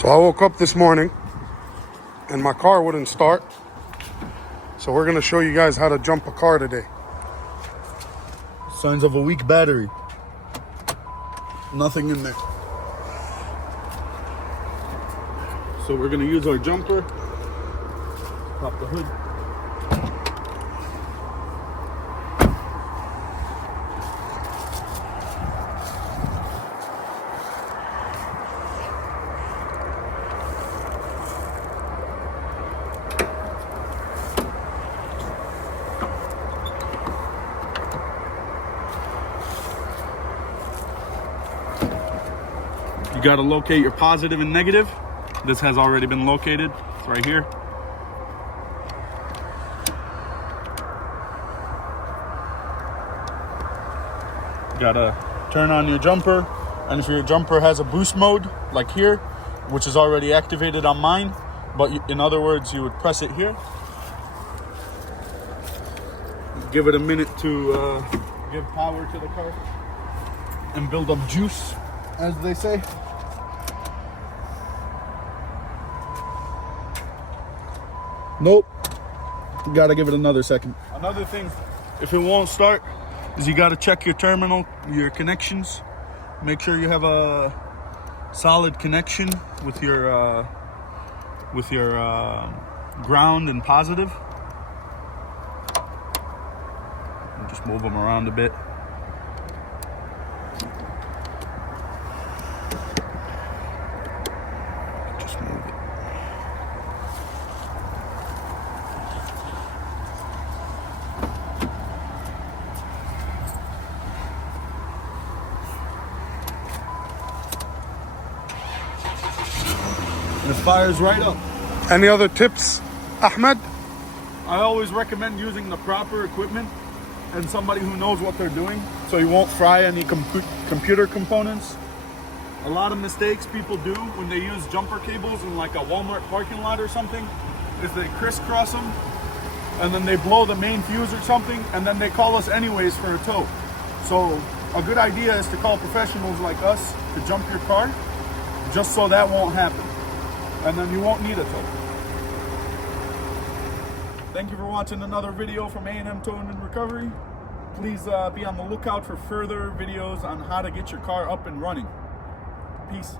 So I woke up this morning and my car wouldn't start. So we're gonna show you guys how to jump a car today. Signs of a weak battery. Nothing in there. So we're gonna use our jumper. Pop the hood. You got to locate your positive and negative. This has already been located. It's right here. You got to turn on your jumper. And if your jumper has a boost mode, like here, which is already activated on mine, but in other words, you would press it here. Give it a minute to give power to the car and build up juice, as they say. Nope. You gotta give it another second. Another thing, if it won't start, is you gotta check your terminal, your connections. Make sure you have a solid connection with your ground and positive. And just move them around a bit. Just move it. And it fires right up. Any other tips, Ahmed? I always recommend using the proper equipment and somebody who knows what they're doing, so you won't fry any computer components. A lot of mistakes people do when they use jumper cables in like a Walmart parking lot or something is they crisscross them and then they blow the main fuse or something, and then they call us anyways for a tow. So a good idea is to call professionals like us to jump your car, just so that won't happen. And then you won't need a tow. Thank you for watching another video from A&M Towing and Recovery. Please be on the lookout for further videos on how to get your car up and running. Peace.